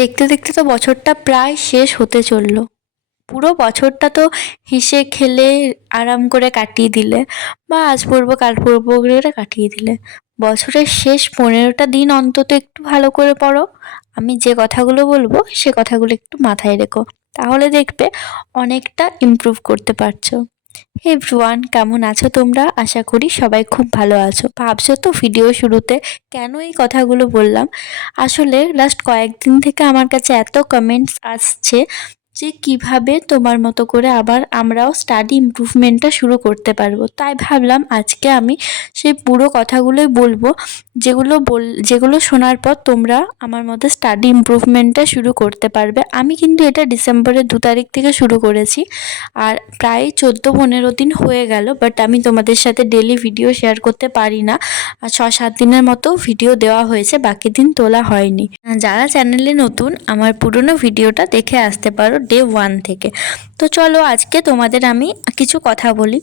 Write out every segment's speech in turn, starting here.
দেখতে দেখতে তো বছরটা প্রায় শেষ হতে চললো। পুরো বছরটা তো হেসে খেলে আরাম করে কাটিয়ে দিলে, বা আজ পড়বো কাল পড়বো করে কাটিয়ে দিলে। বছরের শেষ 15টা দিন অন্তত একটু ভালো করে পড়ো। আমি যে কথাগুলো বলবো সে কথাগুলো একটু মাথায় রেখো, তাহলে দেখবে অনেকটা ইমপ্রুভ করতে পারছো। হে এভরিওয়ান, কেমন আছো তোমরা? আশা করি সবাই খুব ভালো আছো। ভাবছো তো ভিডিও শুরুতে কেন এই কথাগুলো বললাম? আসলে লাস্ট কয়েকদিন থেকে আমার কাছে এত কমেন্টস আসছে যে কিভাবে তোমার মতো করে আবার আমরাও স্টাডি ইমপ্রুভমেন্টটা শুরু করতে পারবো। তাই ভাবলাম আজকে আমি সেই পুরো কথাগুলোই বলবো, যেগুলো শোনার পর তোমরা আমার মতো স্টাডি ইমপ্রুভমেন্টটা শুরু করতে পারবে। আমি কিন্তু এটা ডিসেম্বরের 2 তারিখ থেকে শুরু করেছি, আর প্রায় 14-15 দিন হয়ে গেল। বাট আমি তোমাদের সাথে ডেলি ভিডিও শেয়ার করতে পারি না, আর 6-7 দিনের মতো ভিডিও দেওয়া হয়েছে, বাকি দিন তোলা হয়নি। যারা চ্যানেলে নতুন, আমার পুরনো ভিডিওটা দেখে আসতে পারো ডে 1 থেকে। তো চলো আজকে তোমাদের আমি কিছু কথা বলি।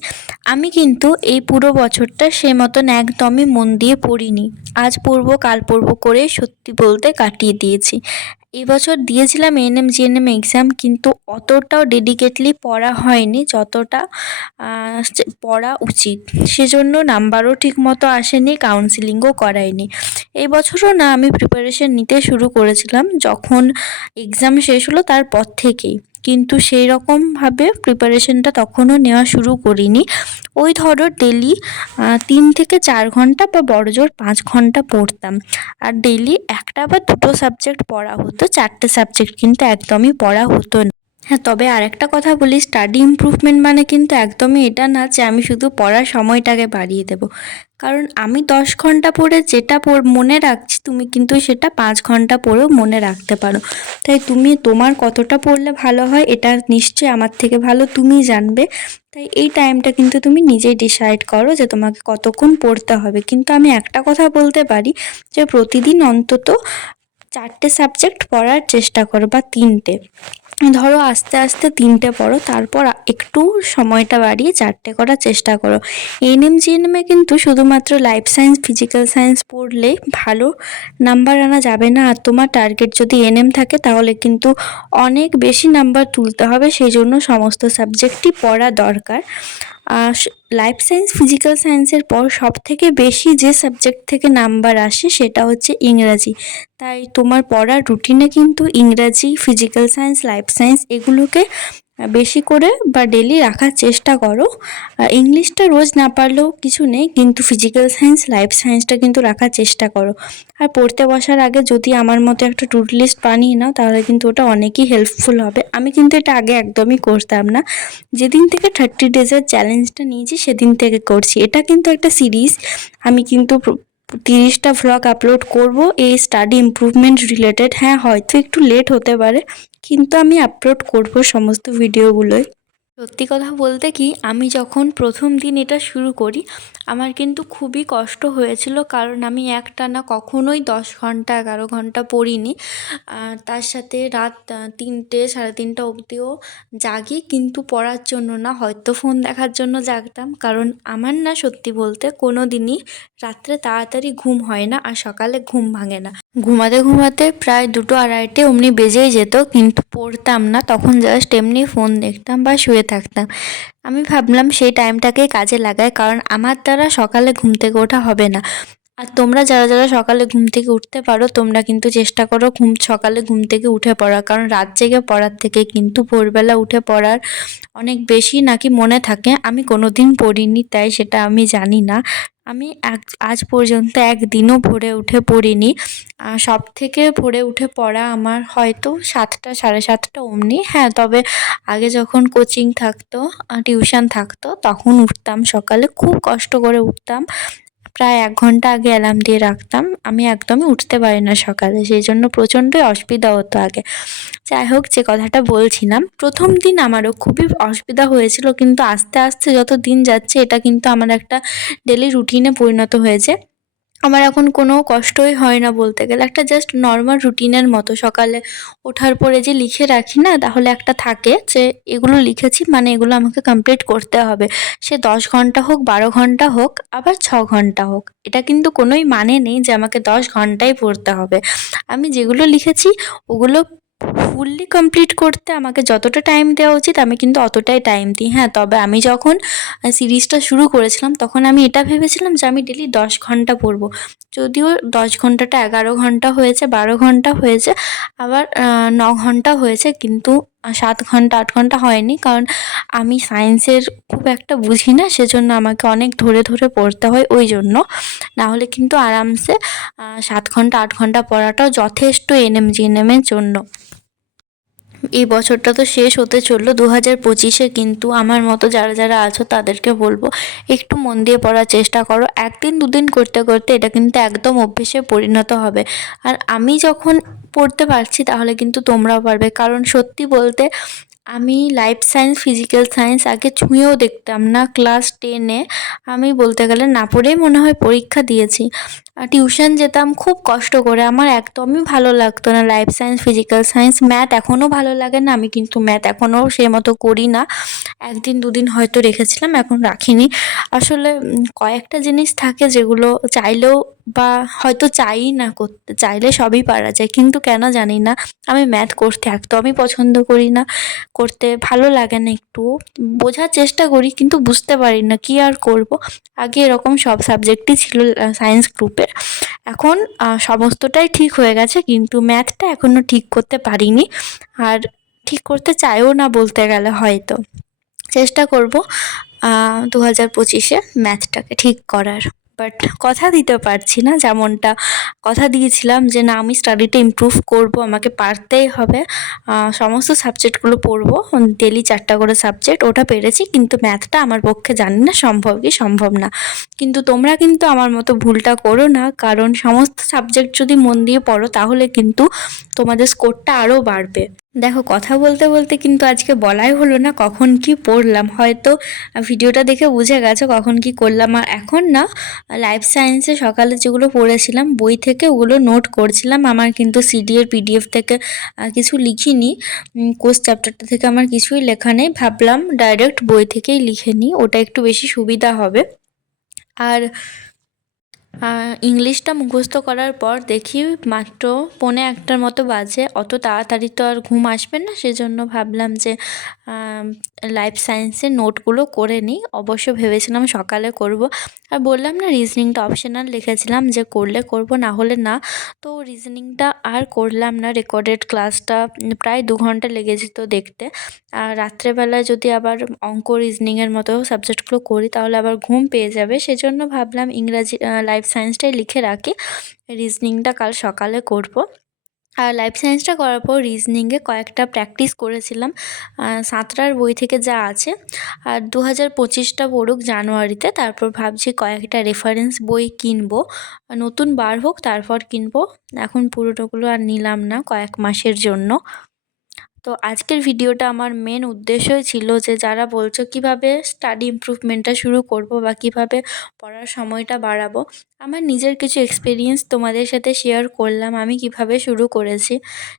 আমি কিন্তু এই পুরো বছরটা সে মতন একদমই মন দিয়ে পড়িনি। আজ পড়বো কাল পড়বো করে সত্যি বলতে কাটিয়ে দিয়েছি। এবছর দিয়েছিলাম এএনএম জিএনএম এক্সাম, কিন্তু অতটাও ডেডিকেটলি পড়া হয়নি যতটা পড়া উচিত। সেজন্য নাম্বারও ঠিকমতো আসেনি, কাউন্সিলিংও করায়নি। এই বছরও না আমি প্রিপারেশন নিতে শুরু করেছিলাম যখন এক্সাম শেষ হলো তারপর থেকেই, কিন্তু সেই রকমভাবে প্রিপারেশনটা তখনও নেওয়া শুরু করিনি। ওই ধরো ডেলি 3 থেকে 4 ঘন্টা বা বড়জোর 5 ঘন্টা পড়তাম, আর ডেলি একটা বা দুটো সাবজেক্ট পড়া হতো, 4টে সাবজেক্ট কিন্তু একদমই পড়া হতো না। হ্যাঁ, তবে আরেকটা কথা বলি, স্টাডি ইমপ্রুভমেন্ট মানে কিন্তু একদমই এটা না যে আমি শুধু পড়ার সময়টাকে বাড়িয়ে দেব। কারণ আমি 10 ঘন্টা পড়ে যেটা মনে রাখছি, তুমি কিন্তু সেটা 5 ঘন্টা পড়েও মনে রাখতে পারো। তাই তুমি তোমার কতটা পড়লে ভালো হয় এটা নিশ্চয়ই আমার থেকে ভালো তুমি জানবে। তাই এই টাইমটা কিন্তু তুমি নিজেই ডিসাইড করো যে তোমাকে কতক্ষণ পড়তে হবে। কিন্তু আমি একটা কথা বলতে পারি যে প্রতিদিন অন্তত 4টে সাবজেক্ট পড়ার চেষ্টা করো, বা 3টে। ধরো আস্তে আস্তে 3টে পড়ো, তারপর একটু সময়টা বাড়িয়ে 4টে করার চেষ্টা করো। এএনএম জিএনএমে কিন্তু শুধুমাত্র লাইফ সায়েন্স ফিজিক্যাল সায়েন্স পড়লে ভালো নাম্বার আনা যাবে না। আর তোমার টার্গেট যদি এএনএম থাকে তাহলে কিন্তু অনেক বেশি নাম্বার তুলতে হবে, সেই জন্য সমস্ত সাবজেক্টই পড়া দরকার। লাইফ সায়েন্স ফিজিক্যাল সায়েন্সের পর সবথেকে বেশি যে সাবজেক্ট থেকে নাম্বার আসে সেটা হচ্ছে ইংরাজি। তাই তোমার পড়ার রুটিনে কিন্তু ইংরাজি, ফিজিক্যাল সায়েন্স, লাইফ সায়েন্স এগুলোকে বেশি করে বা ডেলি রাখার চেষ্টা করো। ইংলিশটা রোজ না পারলেও কিছু নেই, কিন্তু ফিজিক্যাল সায়েন্স, লাইফ সায়েন্সটা কিন্তু রাখার চেষ্টা করো। আর পড়তে বসার আগে যদি আমার মতো একটা টু ডু লিস্ট বানিয়ে নাও তাহলে কিন্তু ওটা অনেকই হেল্পফুল হবে। আমি কিন্তু এটা আগে একদমই করতাম না। যেদিন থেকে 30 ডেজের চ্যালেঞ্জটা নিয়েছি সেদিন থেকে করছি। এটা কিন্তু একটা সিরিজ। আমি কিন্তু 30টা ভ্লগ আপলোড করব এই স্টাডি ইমপ্রুভমেন্ট রিলেটেড। হ্যাঁ, হয়তো একটু লেট হতে পারে, কিন্তু আমি আপলোড করব সমস্ত ভিডিওগুলোই। সত্যি কথা বলতে কি, আমি যখন প্রথম দিন এটা শুরু করি আমার কিন্তু খুবই কষ্ট হয়েছিল, কারণ আমি একটানা কখনোই 10 ঘন্টা 11 ঘন্টা পড়িনি। তার সাথে রাত 3টে 3:30 অবধিও জাগি, কিন্তু পড়ার জন্য না, হয়তো ফোন দেখার জন্য জাগতাম। কারণ আমার না সত্যি বলতে কোনো দিনই রাত্রে তাড়াতাড়ি ঘুম হয় না, আর সকালে ঘুম ভাঙে না। ঘুমাতে ঘুমাতে প্রায় 2টো 2:30 অমনি বেজেই যেত, কিন্তু পড়তাম না। তখন জাস্ট এমনি ফোন দেখতাম বা শুয়ে থাকতাম। আমি ভাবলাম সেই টাইমটাকে কাজে লাগাই, কারণ আমার দ্বারা সকালে ঘুম থেকে ওঠা হবে না। আর তোমরা যারা যারা সকালে ঘুম থেকে উঠতে পারো তোমরা কিন্তু চেষ্টা করো সকালে ঘুম থেকে উঠে পড়া, কারণ রাত জেগে পড়ার থেকে কিন্তু ভোরবেলা উঠে পড়ার অনেক বেশি নাকি মনে থাকে। আমি কোনোদিন পড়িনি, তাই সেটা আমি জানি না। আমি আজ পর্যন্ত একদিনও ভোরে উঠে পড়িনি। সবথেকে ভোরে উঠে পড়া আমার হয়তো 7টা 7:30 অমনি। হ্যাঁ, তবে আগে যখন কোচিং থাকতো, টিউশন থাকতো, তখন উঠতাম সকালে, খুব কষ্ট করে উঠতাম। প্রায় 1 ঘন্টা আগে অ্যালার্ম দিয়ে রাখতাম। আমি একদমই উঠতে পারি না সকালে, সেই জন্য প্রচণ্ডই অসুবিধা হতো আগে। যাই হোক, যে কথাটা বলছিলাম, প্রথম দিন আমারও খুবই অসুবিধা হয়েছিল, কিন্তু আস্তে আস্তে যত দিন যাচ্ছে এটা কিন্তু আমার একটা ডেলি রুটিনে পরিণত হয়েছে। আমার এখন কোনো কষ্টই হয় না বলতে গেলে। একটা জাস্ট নর্মাল রুটিনের মতো সকালে ওঠার পরে যে লিখে রাখি না, তাহলে একটা থাকে যে এগুলো লিখেছি মানে এগুলো আমাকে কমপ্লিট করতে হবে। সে ১০ ঘন্টা হোক, ১২ ঘন্টা হোক, আবার ৬ ঘন্টা হোক। এটা কিন্তু কোনোই মানে নেই যে আমাকে ১০ ঘন্টাই পড়তে হবে। আমি যেগুলো লিখেছি ওগুলো ফুললি কমপ্লিট করতে আমাকে যতটা টাইম দেওয়া উচিত আমি কিন্তু অতটাই টাইম দিই। হ্যাঁ, তবে আমি যখন সিরিজটা শুরু করেছিলাম তখন আমি এটা ভেবেছিলাম যে আমি ডেইলি ১০ ঘন্টা পড়ব। যদিও ১০ ঘন্টাটা ১১ ঘন্টা হয়েছে, ১২ ঘন্টা হয়েছে, আবার ৯ ঘন্টা হয়েছে, কিন্তু ৭ ঘন্টা ৮ ঘন্টা হয়নি। কারণ আমি সায়েন্সের খুব একটা বুঝি না, সেজন্য আমাকে অনেক ধরে ধরে পড়তে হয় ওই জন্য। নাহলে কিন্তু আরামসে ৭ ঘন্টা ৮ ঘন্টা পড়াটাও যথেষ্ট এনএম-জিএনএমের জন্য। এই বছরটা তো শেষ হতে চললো 2025-এ, কিন্তু আমার মতো যারা যারা আছো তাদেরকে বলবো একটু মন দিয়ে পড়ার চেষ্টা করো। একদিন দুদিন করতে করতে এটা কিন্তু একদম অভ্যেসে পরিণত হবে। আর আমি যখন পড়তে পারছি তাহলে কিন্তু তোমরাও পারবে। কারণ সত্যি বলতে আমি লাইফ সায়েন্স, ফিজিক্যাল সায়েন্স আগে ছুঁয়েও দেখতাম না। ক্লাস 10-এ আমি বলতে গেলে না পড়েই মনে হয় পরীক্ষা দিয়েছি। টিউশন যেতাম খুব কষ্ট করে, আমার একদমই ভালো লাগতো না life science, physical science. Math এখনও ভালো লাগে না, আমি কিন্তু ম্যাথ এখনও সেই মতো করি না। একদিন দুদিন হয়তো রেখেছিলাম, এখন রাখিনি। আসলে কয়েকটা জিনিস থাকে যেগুলো চাইলেও বা হয়তো চাইই না করতে, চাইলে সবই পারা যায়, কিন্তু কেন জানি না আমি ম্যাথ করতে একদমই পছন্দ করি না। করতে ভালো লাগে না একটুও। বোঝার চেষ্টা করি কিন্তু বুঝতে পারি না, কী আর করব। আগে এরকম সব সাবজেক্টই ছিল সায়েন্স গ্রুপের। এখন সমস্তটাই ঠিক হয়ে গেছে, কিন্তু ম্যাথটা এখনও ঠিক করতে পারিনি। আর ঠিক করতে চাইও না বলতে গেলে হয়তো। চেষ্টা করব 2025-এ ম্যাথটাকে ঠিক করার। বাট কথা দিতে পারছি না, যেমনটা কথা দিয়েছিলাম যে না আমি স্টাডিতে ইমপ্রুভ করব, আমাকে পারতেই হবে, সমস্ত সাবজেক্টগুলো পড়ব, ডেলি 4টা করে সাবজেক্ট, ওটা পেরেছি। কিন্তু ম্যাথটা আমার পক্ষে জানি না সম্ভব কি সম্ভব না। কিন্তু তোমরা কিন্তু আমার মতো ভুলটা করো না, কারণ সমস্ত সাবজেক্ট যদি মন দিয়ে পড়ো তাহলে কিন্তু তোমাদের স্কোরটা আরও বাড়বে। দেখো, কথা বলতে বলতে কিন্তু আজকে বলাই হলো না কখন কি পড়লাম। হয়তো ভিডিওটা দেখে বুঝে গেছো কখন কি করলাম। আর এখন না লাইফ সায়েন্সে সকালে যেগুলো পড়েছিলাম বই থেকে ওগুলো নোট করছিলাম। আমার কিন্তু সিডি এর পিডিএফ থেকে কিছু লিখিনি। কোর্স চ্যাপ্টারটা থেকে আমার কিছুই লেখা নেই। ভাবলাম ডাইরেক্ট বই থেকেই লিখে নিই, ওটা একটু বেশি সুবিধা হবে। আর ইংলিশটা মুখস্থ করার পর দেখি মাত্র 1:45-র মতো বাজে। অত তাড়াতাড়ি তো আর ঘুম আসবে না, সেজন্য ভাবলাম যে লাইফ সায়েন্সের নোটগুলো করে নিই। অবশ্য ভেবেছিলাম সকালে করব। আর বললাম না রিজনিংটা অপশনাল লিখেছিলাম, যে করলে করব না হলে না। তো রিজনিংটা আর করলাম না। রেকর্ডেড ক্লাসটা প্রায় 2 ঘন্টা লেগে যেত দেখতে। আর রাত্রেবেলায় যদি আবার অঙ্ক, রিজনিংয়ের মতো সাবজেক্টগুলো করি তাহলে আবার ঘুম পেয়ে যাবে। সেজন্য ভাবলাম ইংরাজি লাইফ সায়েন্সটাই লিখে রাখি, রিজনিংটা কাল সকালে করব। আর লাইফ সায়েন্সটা করার পর রিজনিংয়ে কয়েকটা প্র্যাকটিস করেছিলাম 7টার বই থেকে যা আছে। আর 2025টা পড়ুক জানুয়ারিতে, তারপর ভাবছি কয়েকটা রেফারেন্স বই কিনবো, নতুন বার হোক তারপর কিনবো। এখন পুরোটোগুলো আর নিলাম না কয়েক মাসের জন্য। তো আজকের ভিডিওটা আমার মেন উদ্দেশ্যই ছিল যে যারা বলছো কিভাবে স্টাডি ইমপ্রুভমেন্টটা শুরু করব বা কিভাবে পড়ার সময়টা বাড়াবো, আমার নিজের কিছু এক্সপিরিয়েন্স তোমাদের সাথে শেয়ার করলাম। আমি কিভাবে শুরু করেছি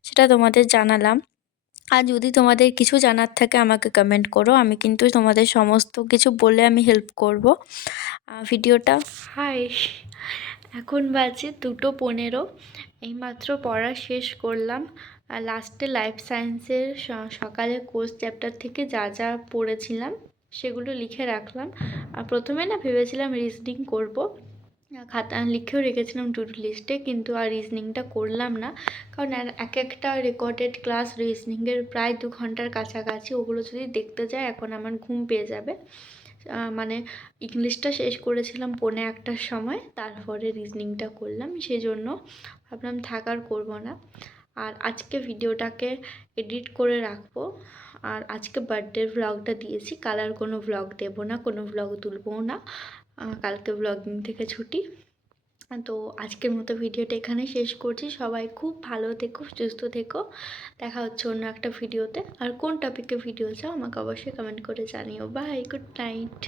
সেটা তোমাদের জানালাম। আর যদি তোমাদের কিছু জানার থাকে আমাকে কমেন্ট করো, আমি কিন্তু তোমাদের সমস্ত কিছু বলে আমি হেল্প করব। ভিডিওটা হাই, এখন বাজে 2:15। এইমাত্র পড়া শেষ করলাম। আর লাস্টে লাইফ সায়েন্সের সকালে কোর্স চ্যাপ্টার থেকে যা যা পড়েছিলাম সেগুলো লিখে রাখলাম। আর প্রথমে না ভেবেছিলাম রিজনিং করব, খাতা লিখেও রেখেছিলাম টু ডু লিস্টে, কিন্তু আর রিজনিংটা করলাম না। কারণ এক একটা রেকর্ডেড ক্লাস রিজনিংয়ের প্রায় 2 ঘন্টার কাছাকাছি, ওগুলো যদি দেখতে যাই এখন আমার ঘুম পেয়ে যাবে। মানে ইংলিশটা শেষ করেছিলাম 1:45-টার সময়, তারপরে রিজনিংটা করলাম, সেই জন্য ভাবলাম থাক আর করবো না। আর আজকে ভিডিওটাকে এডিট করে রাখবো। আর আজকে বার্থডের ভ্লগটা দিয়েছি, কাল আর কোনো ভ্লগ দেবো না, কোনো ভ্লগ তুলবও না। কালকে ব্লগিং থেকে ছুটি। তো আজকের মতো ভিডিওটা এখানে শেষ করছি। সবাই খুব ভালো থেকো, সুস্থ থেকো। দেখা হচ্ছে অন্য একটা ভিডিওতে। আর কোন টপিকে ভিডিও চাও আমাকে অবশ্যই কমেন্ট করে জানিও। Bye, good night.